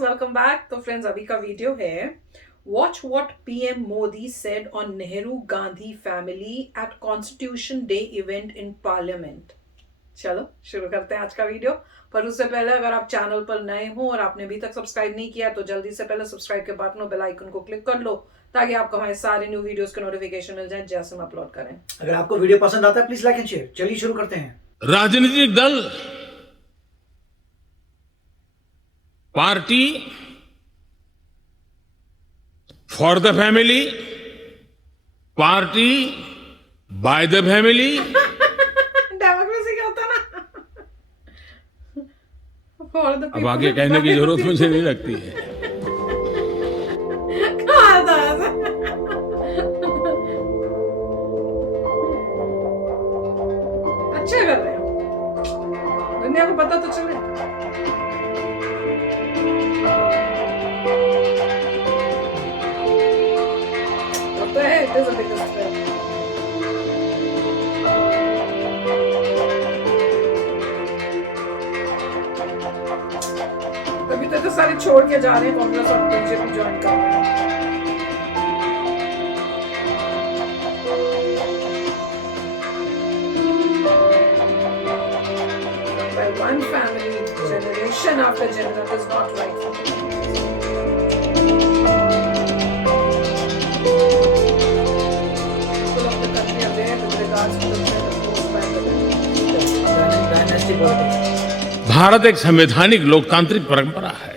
Welcome back. तो friends, अभी का वीडियो है watch what PM Modi said on Nehru Gandhi family at constitution day event in parliament. चलो शुरू करते हैं आज का वीडियो। पर उससे पहले अगर आप चैनल पर नए हो और आपने अभी तक सब्सक्राइब नहीं किया तो जल्दी से पहले सब्सक्राइब के बटन और बेल आइकन को क्लिक कर लो ताकि आपको हमारे सारे न्यू वीडियोस के नोटिफिकेशन मिल जाए जैसे हम अपलोड करें। अगर आपको वीडियो पसंद आता है प्लीज लाइक एंड शेयर। चलिए शुरू करते हैं। राजनीतिक दल, party for the family, party by the family. Democracy क्या होता है ना। फॉर द अब आगे कहने की जरूरत मुझे नहीं लगती है। अच्छे कर रहे हैं, दुनिया को पता तो चले। तो है it is a biggest step. अभी तो सारे छोड़ के जा रहे हैं, कांग्रेस और बीजेपी ज्वाइन कर रहे हैं। By one family, generation after generation, is not right for me. People of the country are there with regards to the threat posed by the dynasty politics. Bharat एक संवैधानिक लोकतांत्रिक परंपरा है।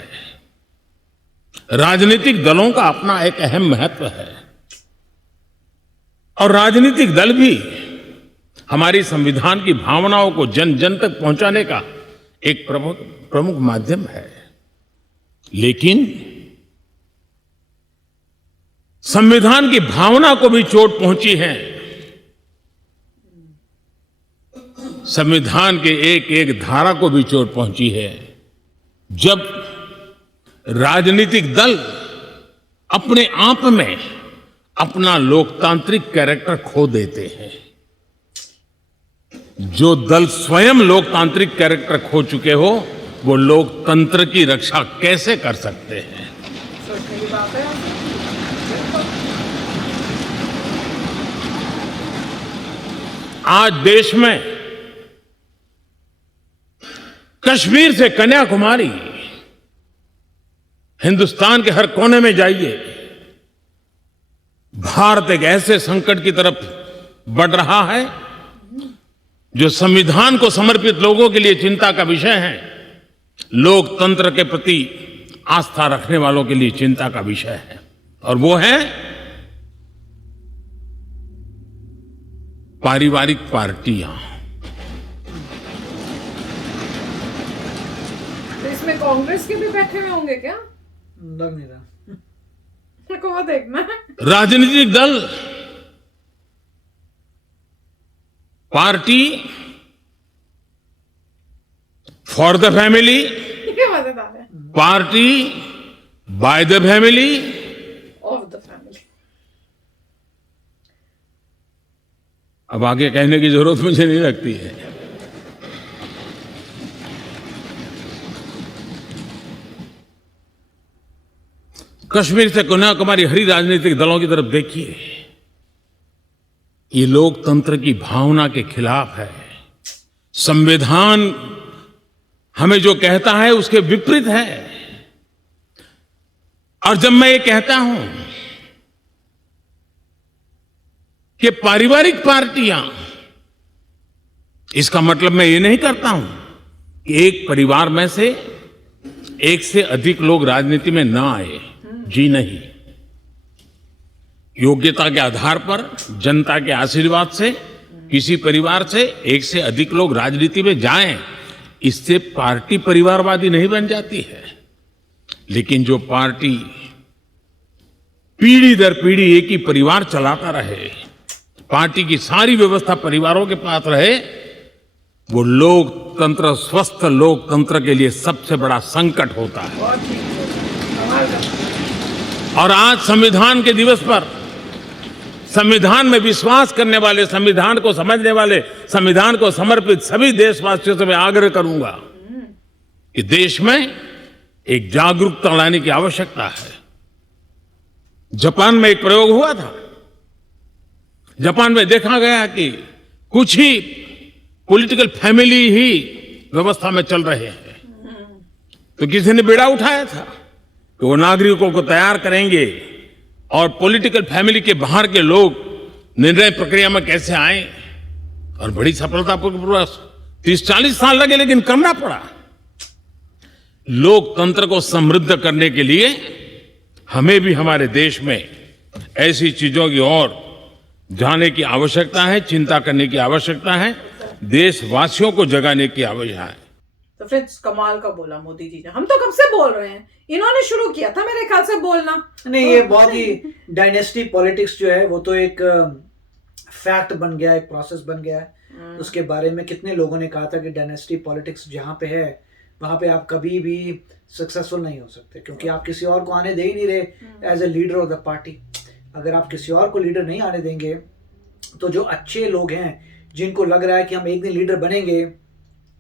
राजनीतिक दलों का अपना एक अहम महत्व है और राजनीतिक दल भी हमारी संविधान की भावनाओं को जन जन तक पहुंचाने का एक प्रमुख माध्यम है। लेकिन संविधान की भावना को भी चोट पहुंची है। संविधान के एक एक धारा को भी चोट पहुंची है जब राजनीतिक दल अपने आप में अपना लोकतांत्रिक कैरेक्टर खो देते हैं। जो दल स्वयं लोकतांत्रिक कैरेक्टर खो चुके हो वो लोकतंत्र की रक्षा कैसे कर सकते हैं? सोचने की बात है। आज देश में कश्मीर से कन्याकुमारी, हिंदुस्तान के हर कोने में जाइए, भारत एक ऐसे संकट की तरफ बढ़ रहा है जो संविधान को समर्पित लोगों के लिए चिंता का विषय है, लोकतंत्र के प्रति आस्था रखने वालों के लिए चिंता का विषय है। और वो है पारिवारिक पार्टियां। तो इसमें कांग्रेस के भी बैठे हुए होंगे क्या? लग नहीं रहा। को वो देखना है। राजनीतिक दल, पार्टी फॉर द फैमिली, ये मजेदार है। Party by the family, of the family. अब आगे कहने की जरूरत मुझे नहीं लगती है। कश्मीर से कन्याकुमारी हरी राजनीतिक दलों की तरफ देखिए, ये लोकतंत्र की भावना के खिलाफ है। संविधान हमें जो कहता है उसके विपरीत है। और जब मैं ये कहता हूं कि पारिवारिक पार्टियां, इसका मतलब मैं ये नहीं करता हूं कि एक परिवार में से एक से अधिक लोग राजनीति में ना आए। जी नहीं, योग्यता के आधार पर, जनता के आशीर्वाद से किसी परिवार से एक से अधिक लोग राजनीति में जाएं, इससे पार्टी परिवारवादी नहीं बन जाती है। लेकिन जो पार्टी पीढ़ी दर पीढ़ी एक ही परिवार चलाता रहे, पार्टी की सारी व्यवस्था परिवारों के पास रहे, वो लोकतंत्र, स्वस्थ लोकतंत्र के लिए सबसे बड़ा संकट होता है। और आज संविधान के दिवस पर संविधान में विश्वास करने वाले, संविधान को समझने वाले, संविधान को समर्पित सभी देशवासियों से मैं आग्रह करूंगा कि देश में एक जागरूकता लाने की आवश्यकता है। जापान में एक प्रयोग हुआ था। जापान में देखा गया कि कुछ ही पॉलिटिकल फैमिली ही व्यवस्था में चल रहे हैं, तो किसी ने बेड़ा उठाया था कि वो नागरिकों को तैयार करेंगे और पॉलिटिकल फैमिली के बाहर के लोग निर्णय प्रक्रिया में कैसे आए, और बड़ी सफलतापूर्वक 30-40 साल लगे, लेकिन करना पड़ा। लोकतंत्र को समृद्ध करने के लिए हमें भी हमारे देश में ऐसी चीजों की ओर जाने की आवश्यकता है, चिंता करने की आवश्यकता है, देशवासियों को जगाने की आवश्यकता है। तो फ्रेंड्स, कमाल का बोला मोदी जी ने। हम तो कब से बोल रहे हैं, इन्होंने शुरू किया था मेरे ख्याल से बोलना। नहीं, ये बहुत ही डायनेस्टी पॉलिटिक्स जो है वो तो एक फैक्ट बन गया, एक प्रोसेस बन गया है। उसके बारे में कितने लोगों ने कहा था कि डायनेस्टी पॉलिटिक्स जहाँ पे है वहाँ पे आप कभी भी सक्सेसफुल नहीं हो सकते, क्योंकि आप किसी और को आने दे ही नहीं रहे as a leader of the party. अगर आप किसी और को लीडर नहीं आने देंगे तो जो अच्छे लोग हैं, जिनको लग रहा है कि हम एक दिन लीडर बनेंगे,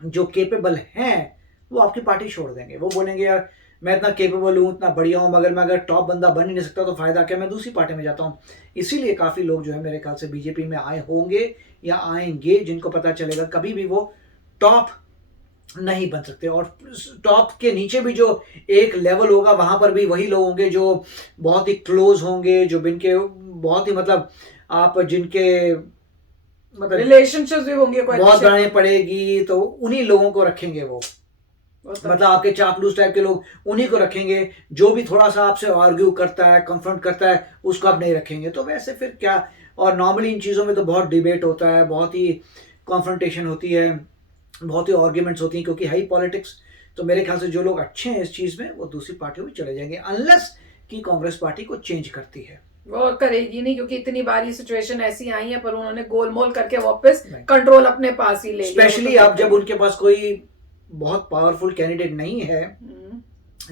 जो केपेबल हैं, वो आपकी पार्टी छोड़ देंगे। वो बोलेंगे यार मैं इतना केपेबल हूँ, इतना बढ़िया हूँ, मगर मैं अगर टॉप बंदा बन ही नहीं सकता तो फायदा क्या, मैं दूसरी पार्टी में जाता हूँ। इसीलिए काफ़ी लोग जो है मेरे ख्याल से बीजेपी में आए होंगे या आएंगे, जिनको पता चलेगा कभी भी वो टॉप नहीं बन सकते। और टॉप के नीचे भी जो एक लेवल होगा वहां पर भी वही लोग होंगे जो बहुत ही क्लोज होंगे, जो जिनके बहुत ही मतलब आप जिनके मतलब रिलेशनशिप्स भी होंगे, कोई बहुत बनानी पड़ेगी, तो उन्हीं लोगों को रखेंगे वो। मतलब आपके चापलूस टाइप के लोग उन्हीं को रखेंगे। जो भी थोड़ा सा आपसे आर्ग्यू करता है, कन्फ्रंट करता है, उसको आप नहीं रखेंगे। तो वैसे फिर क्या। और नॉर्मली इन चीज़ों में तो बहुत डिबेट होता है, बहुत ही कॉन्फ्रंटेशन होती है, बहुत ही आर्ग्यूमेंट्स होती हैं, क्योंकि है ही पॉलिटिक्स। तो मेरे ख्याल से जो लोग अच्छे हैं इस चीज़ में वो दूसरी पार्टियों में चले जाएंगे, अनलेस कि कांग्रेस पार्टी को चेंज करती है। वो करेगी नहीं, क्योंकि इतनी बार ये सिचुएशन ऐसी आई है, पर उन्होंने गोलमोल करके वापस कंट्रोल अपने पास ही ले लिया। स्पेशली अब जब उनके पास कोई बहुत पावरफुल कैंडिडेट नहीं है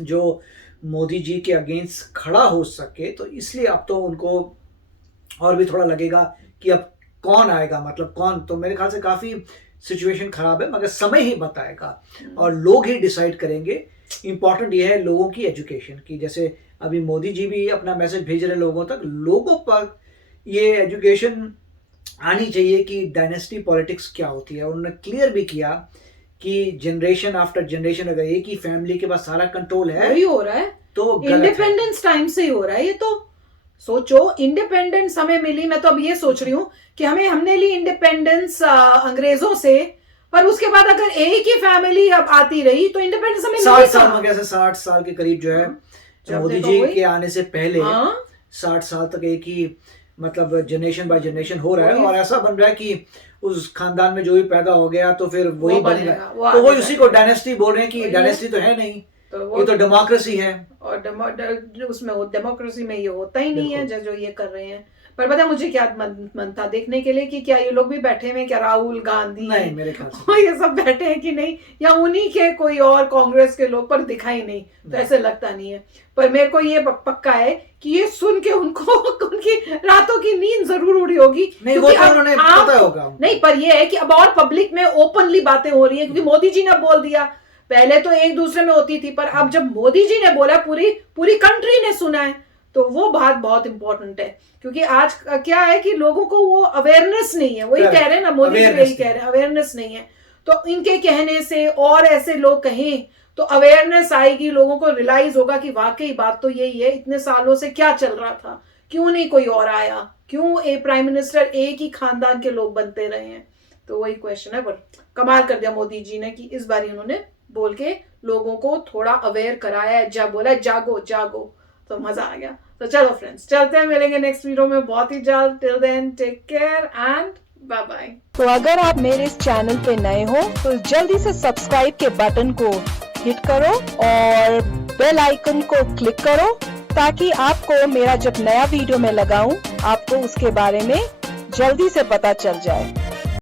जो मोदी जी के अगेंस्ट खड़ा हो सके, तो इसलिए अब तो उनको और भी थोड़ा लगेगा कि अब कौन आएगा, मतलब कौन। तो मेरे ख्याल से काफ़ी सिचुएशन खराब है, मगर समय ही बताएगा और लोग ही डिसाइड करेंगे। इंपॉर्टेंट ये है लोगों की एजुकेशन की। जैसे अभी मोदी जी भी अपना मैसेज भेज रहे लोगों तक, लोगों पर ये एजुकेशन आनी चाहिए कि डायनेस्टी पॉलिटिक्स क्या होती है। उन्होंने क्लियर भी किया कि जनरेशन आफ्टर जनरेशन अगर एक ही फैमिली के पास सारा कंट्रोल है, वही हो रहा है, तो इंडिपेंडेंस टाइम से ही हो रहा है। ये तो सोचो, इंडिपेंडेंस हमें मिली, मैं तो अब ये सोच रही हूँ कि हमने ली इंडिपेंडेंस अंग्रेजों से, पर उसके बाद अगर एक ही फैमिली अब आती रही तो इंडिपेंडेंस हमें 60 साल के करीब जो है मोदी जी के आने से पहले 60 साल तक एक ही मतलब जनरेशन बाय जनरेशन हो रहा है। और ऐसा बन रहा है कि उस खानदान में जो भी पैदा हो गया तो फिर वही बनेगा। तो वो उसी को डायनेस्टी बोल रहे हैं कि डायनेस्टी तो है नहीं, ये तो डेमोक्रेसी है। और उसमें डेमोक्रेसी में ये होता ही नहीं है जो ये कर रहे हैं। पर पता मुझे क्या मन था देखने के लिए कि क्या ये लोग भी बैठे हुए, क्या राहुल गांधी नहीं मेरे ख्याल से ये सब बैठे हैं कि नहीं, या उन्हीं के कोई और कांग्रेस के लोग, पर दिखाई नहीं, तो ऐसे लगता नहीं है। पर मेरे को ये पक्का है कि ये सुन के उनको उनकी रातों की नींद जरूर उड़ी होगी। नहीं वो तो उन्होंने पता होगा। नहीं, पर ये है कि अब और पब्लिक में ओपनली बातें हो रही है, क्योंकि मोदी जी ने बोल दिया। पहले तो एक दूसरे में होती थी, पर अब जब मोदी जी ने बोला, पूरी कंट्री ने सुना है, तो वो बात बहुत इंपॉर्टेंट है। क्योंकि आज क्या है कि लोगों को वो अवेयरनेस नहीं है, वही कह रहे हैं ना, मोदी जी यही कह रहे हैं, अवेयरनेस नहीं है। तो इनके कहने से और ऐसे लोग कहें तो अवेयरनेस आएगी, लोगों को रियलाइज होगा कि वाकई बात तो यही है, इतने सालों से क्या चल रहा था, क्यों नहीं कोई और आया, क्यों एक प्राइम मिनिस्टर एक ही खानदान के लोग बनते रहे हैं। तो वही क्वेश्चन है। पर कमाल कर दिया मोदी जी ने कि इस बार उन्होंने बोल के लोगों को थोड़ा अवेयर कराया है, जब बोला जागो जागो, तो मजा आ गया। तो चलो फ्रेंड्स, चलते हैं, मिलेंगे नेक्स्ट वीडियो में बहुत ही जल्द। Till then take care and bye bye. तो अगर आप मेरे इस चैनल पे नए हो तो जल्दी से सब्सक्राइब के बटन को हिट करो और बेल आइकन को क्लिक करो, ताकि आपको मेरा जब नया वीडियो मैं लगाऊं आपको उसके बारे में जल्दी से पता चल जाए।